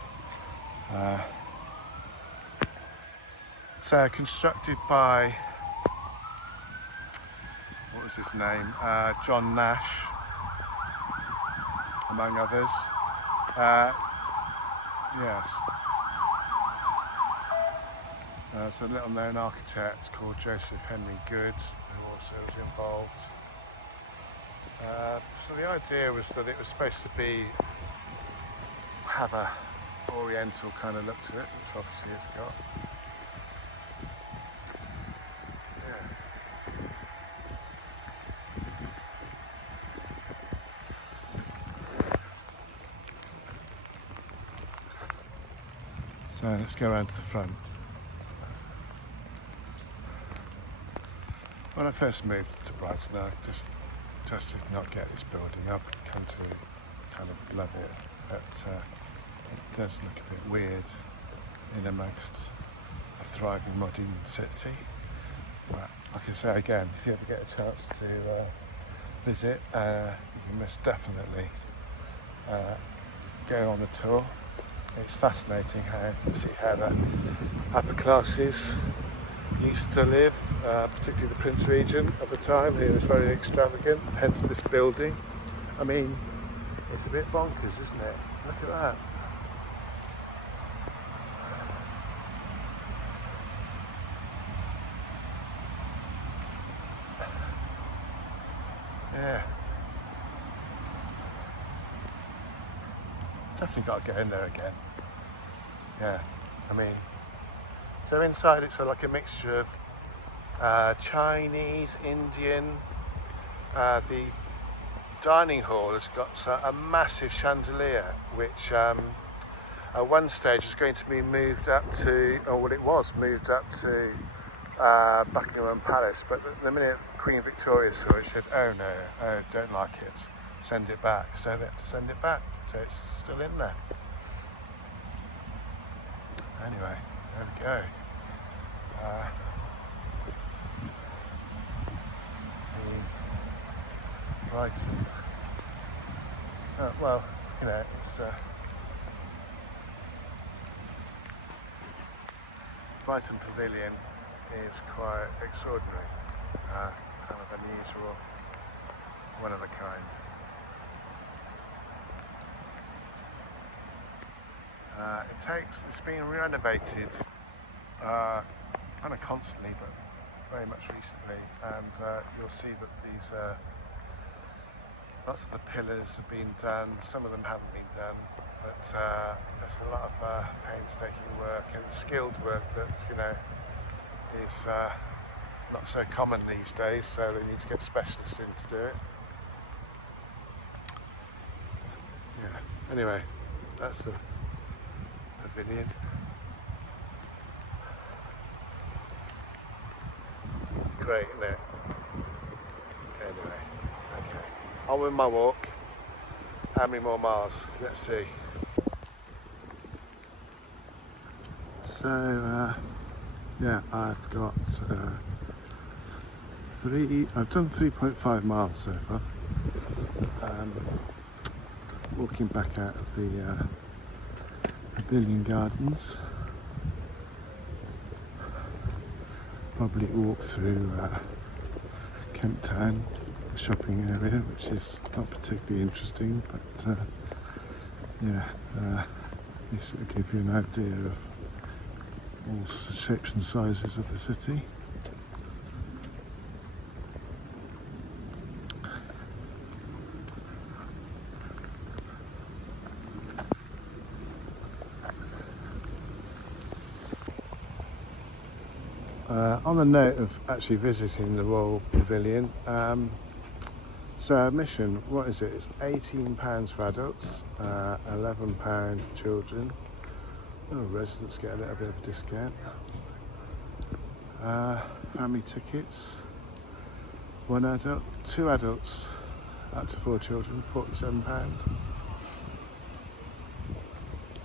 So constructed by, what was his name? John Nash, among others. Yes. There's a little known architect called Joseph Henry Good, who also was involved. So the idea was that it was supposed to have a oriental kind of look to it, which obviously it's got. So let's go around to the front. When I first moved to Brighton, I just did not get this building. I've come to kind of love it, but it does look a bit weird in amongst a thriving modern city. But like I say again, if you ever get a chance to visit, you must definitely go on the tour. It's fascinating to see how the upper classes used to live, particularly the Prince Regent of the time. He was very extravagant, hence this building. I mean, it's a bit bonkers, isn't it? Look at that. Yeah. Definitely got to get in there again. Yeah, I mean, so inside it's like a mixture of Chinese, Indian. The dining hall has got a massive chandelier, which at one stage is going to be moved up to, or what it was moved up to Buckingham Palace. But the minute Queen Victoria saw it, she said, "Oh no, don't like it, send it back." So they have to send it back. So it's still in there. Anyway, there we go. Brighton. Well, it's Brighton Pavilion is quite extraordinary, kind of unusual, one of a kind. It's been renovated kind of constantly, but very much recently, and you'll see that these lots of the pillars have been done, some of them haven't been done, but there's a lot of painstaking work and skilled work that is not so common these days, so they need to get specialists in to do it. Yeah. Anyway, that's the pavilion. Great, isn't it? Anyway, okay. On with my walk. How many more miles? Let's see. So, yeah, I've got I've done 3.5 miles so far. Walking back out of the Pavilion Gardens. Probably walk through Kemp Town, the shopping area, which is not particularly interesting, but yeah, this will give you an idea of all shapes and sizes of the city. On the note of actually visiting the Royal Pavilion, so admission, what is it? It's £18 for adults, £11 for children. Oh, residents get a little bit of a discount. Family tickets, one adult, two adults, up to 4 children, £47.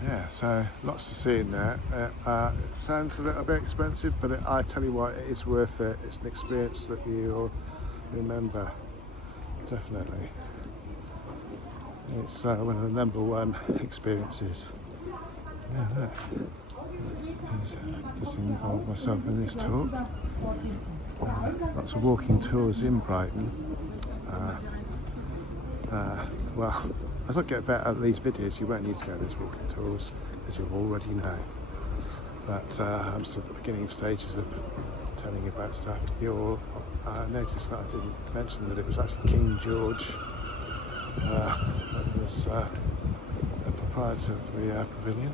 Yeah, so lots to see in there. It sounds a little bit expensive, but I tell you what, it is worth it. It's an experience that you'll remember, definitely. It's one of the #1 experiences. Yeah, look. Just involve myself in this talk. Lots of walking tours in Brighton. Well, as I get better at these videos, you won't need to go to these walking tours, as you already know. But I'm still at the beginning stages of telling you about stuff. You'll notice that I didn't mention that it was actually King George that was the proprietor of the pavilion.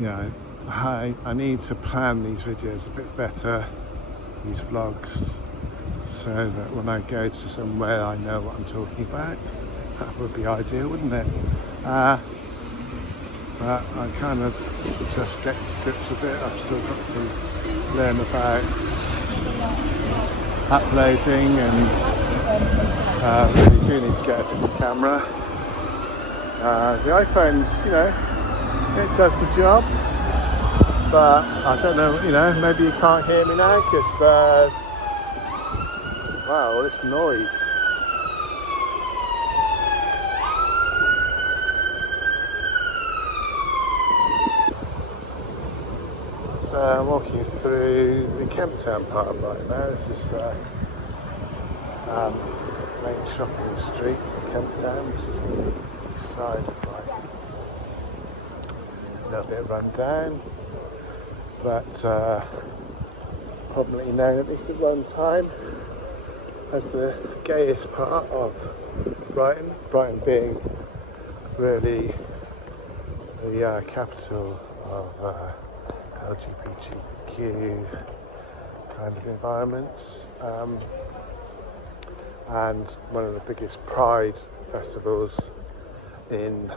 Yeah, I need to plan these videos a bit better, these vlogs, so that when I go to somewhere I know what I'm talking about. That would be ideal, wouldn't it? But I kind of just get to grips with it. I've still got to learn about uploading, and really do need to get a different camera. The iPhone's, you know, it does the job, but I don't know, you know, maybe you can't hear me now because there's, wow, all this noise. So I'm walking through the Kemp Town part of Brighton now. This is the main shopping street for Kemp Town, which is on the east side of Brighton. A little bit of rundown, but probably known at least at one time as the gayest part of Brighton. Brighton being really the capital of LGBTQ kind of environments, and one of the biggest pride festivals in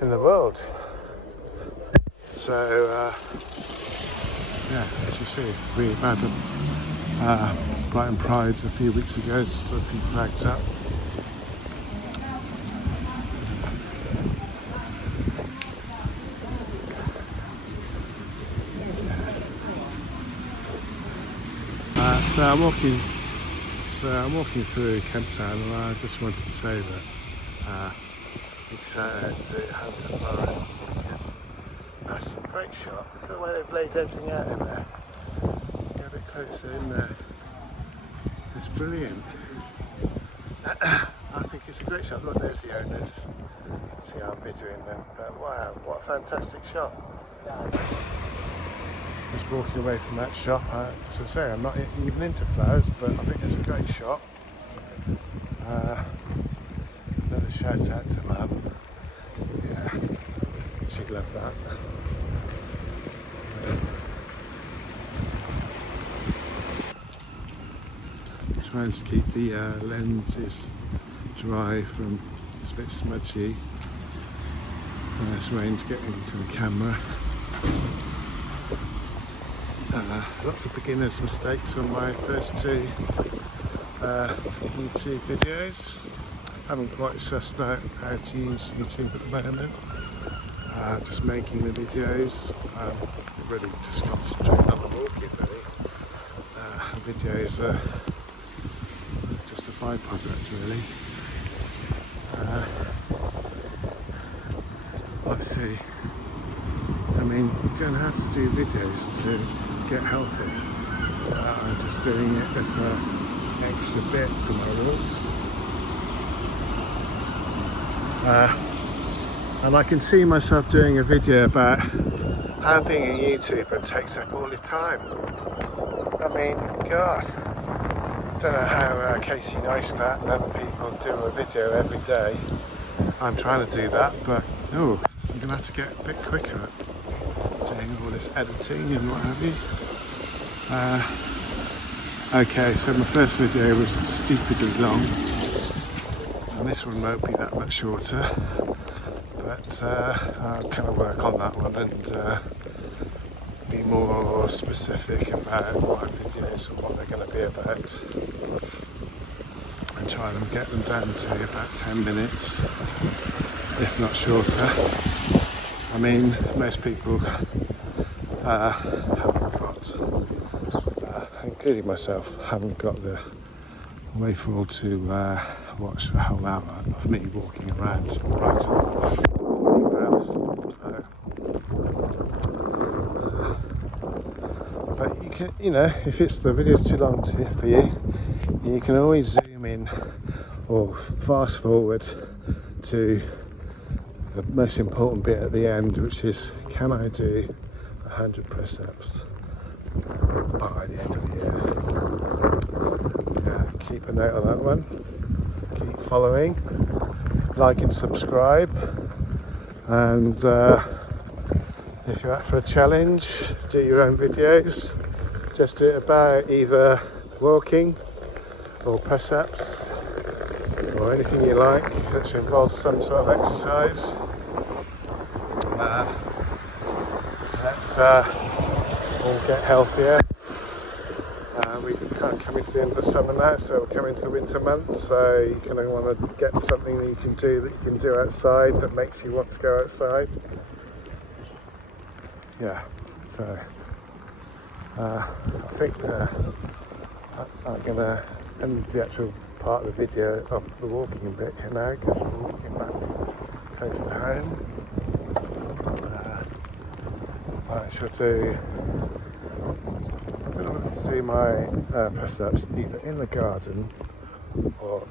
the world. So yeah, as you see, we had Brighton Pride a few weeks ago, just a few flags up. So I'm walking through Kemp Town, and I just wanted to say that big shout out to Hampton Morris, because that's a great shot. Look at the way they've laid everything out in there. Get a bit closer in there. It's brilliant. I think it's a great shot. Look, there's the owners. See how I'm videoing them. But wow, what a fantastic shot. Just walking away from that shop. As I say, I'm not even into flowers, but I think it's a great shot. Another shout out to Mum. Yeah, she'd love that. Trying to keep the lenses dry from it's a bit smudgy. Nice rain to get into the camera. Lots of beginners' mistakes on my first two YouTube videos. Haven't quite sussed out how to use YouTube at the moment. Just making the videos. Really just concentrating on the walking really. Videos are just a byproduct really. Obviously, I mean, you don't have to do videos to get healthy. I'm just doing it as an extra bit to my walks. And I can see myself doing a video about how being a YouTuber takes up all your time. I mean, God, I don't know how Casey Neistat and other people do a video every day. I'm trying to do that, but no, I'm going to have to get a bit quicker at doing all this editing and what have you. Okay, so my first video was stupidly long, and this one won't be that much shorter, but I'll kind of work on that one and be more specific about my videos and what they're going to be about, and try and get them down to about 10 minutes, if not shorter. I mean, most people haven't got, including myself, haven't got the wherewithal to watch a whole hour of me walking around Brighton or anywhere else. So, but you can, you know, if the video's too long for you, you can always zoom in or fast forward to the most important bit at the end, which is, can I do 100 press-ups by the end of the year? Yeah, keep a note on that one. Keep following, like and subscribe, and if you're up for a challenge, do your own videos. Just do it about either walking or press-ups or anything you like that involves some sort of exercise. Let's all get healthier. We kind of coming to the end of the summer now, so we're coming to the winter months, so you kind of want to get something that you can do outside that makes you want to go outside. Yeah, so I think I'm going to end the actual part of the video of the walking bit here now, because we're walking back close to home. I shall do, I don't know whether to do my press-ups either in the garden or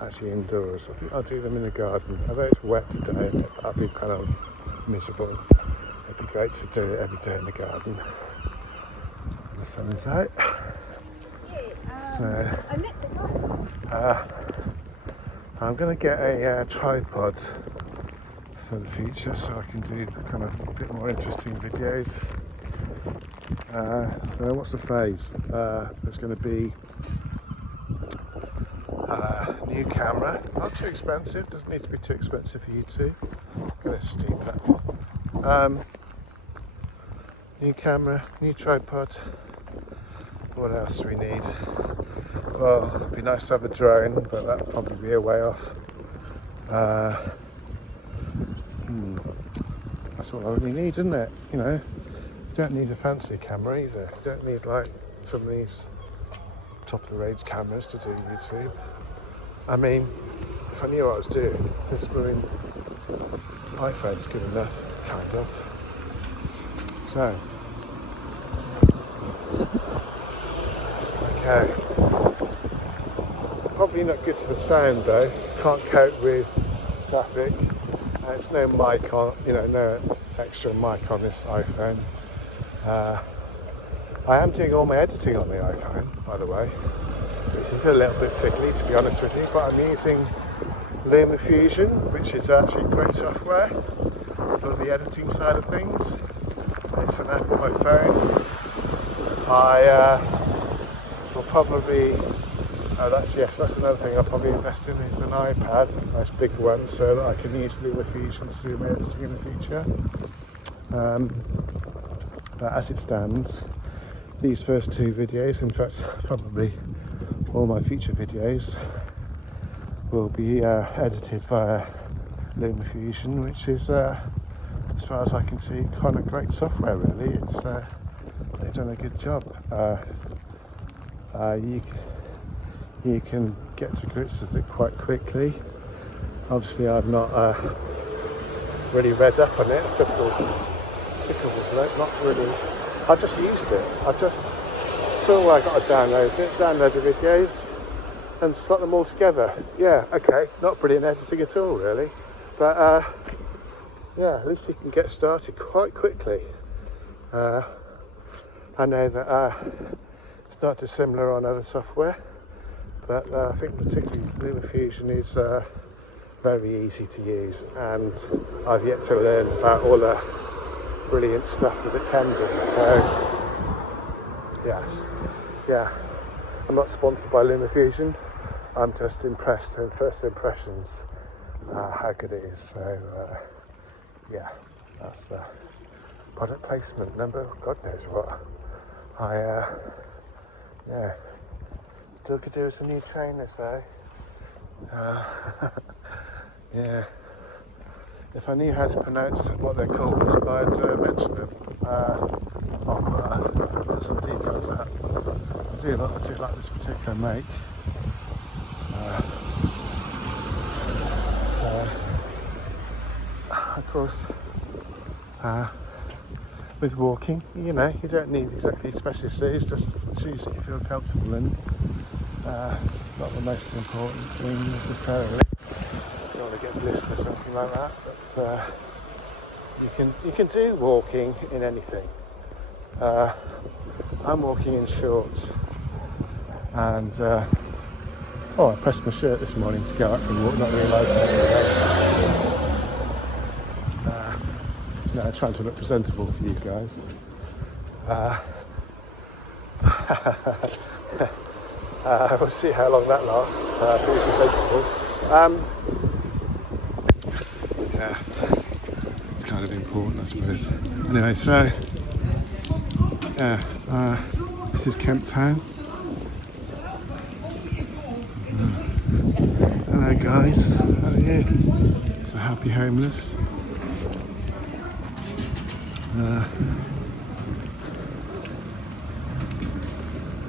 actually indoors. I think I'll do them in the garden. Although it's wet today, I'll be kind of miserable. It'd be great to do it every day in the garden. The sun's out. So, I'm going to get a tripod for the future, so I can do kind of a bit more interesting videos. So what's the phrase? There's going to be new camera, not too expensive, doesn't need to be too expensive for YouTube. I'm going to steam that. New camera, new tripod. What else do we need? Well, it'd be nice to have a drone, but that'd probably be a way off. That's what I really need, isn't it? You know, you don't need a fancy camera either. You don't need like some of these top of the range cameras to do YouTube. I mean, if I knew what I was doing, this iPhone's good enough, kind of. So, okay. Probably not good for the sound though. Can't cope with traffic. It's no mic on, you know, no extra mic on this iPhone. I am doing all my editing on the iPhone, by the way, which is a little bit fiddly, to be honest with you, but I'm using LumaFusion, which is actually great software. for the editing side of things. It's an app on my phone. I will probably, that's another thing I'll probably invest in is an iPad, a nice big one, so that I can use LumaFusion to do my editing in the future. But as it stands, these first 2 videos, in fact probably all my future videos, will be edited via LumaFusion, which is, as far as I can see, kind of great software really. It's they've done a good job. You can get to grips with it quite quickly. Obviously I've not really read up on it, typical bloke, not really. I just used it. I just saw where I got to download it, download the videos and slot them all together. Yeah, okay, not brilliant editing at all really, but yeah, at least you can get started quite quickly. I know that it's not dissimilar on other software, but I think particularly LumaFusion is very easy to use, and I've yet to learn about all the brilliant stuff that it can do. So yes, yeah, I'm not sponsored by LumaFusion. I'm just impressed in first impressions how good it is. So yeah, that's product placement number God knows what. Yeah, still could do with some new trainers though. Yeah, if I knew how to pronounce what they're called, I'd mention them. I'll put some details out. I do like this particular make. So, of course, with walking, you know, you don't need exactly specialist shoes, just shoes that you feel comfortable in. It's not the most important thing necessarily. You don't want to get blisters or something like that, but you can do walking in anything. I'm walking in shorts, and I pressed my shirt this morning to go out and walk, not realising it. No, trying to look presentable for you guys. We'll see how long that lasts. Being presentable. Yeah, it's kind of important, I suppose. Anyway, so yeah, this is Kemp Town. Hello guys, how are you? It's a happy homeless.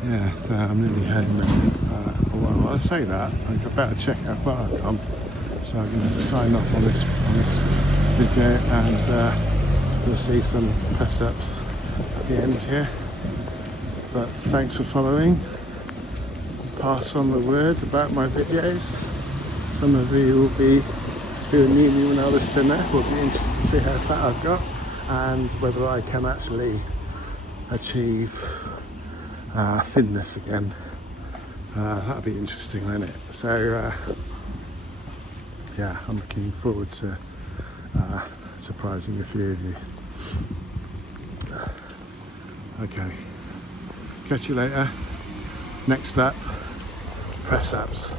Yeah, so I'm nearly home now. Well, I say that, I better check how far I've come. So I'm going to sign off on this video, and you'll see some press ups at the end here. But thanks for following. Pass on the word about my videos. Some of you will be, who knew me when I was thinner, will be interested to see how fat I've got, and whether I can actually achieve thinness again. That'll be interesting, won't it? So yeah, I'm looking forward to surprising a few of you. Okay, catch you later. Next up, press ups.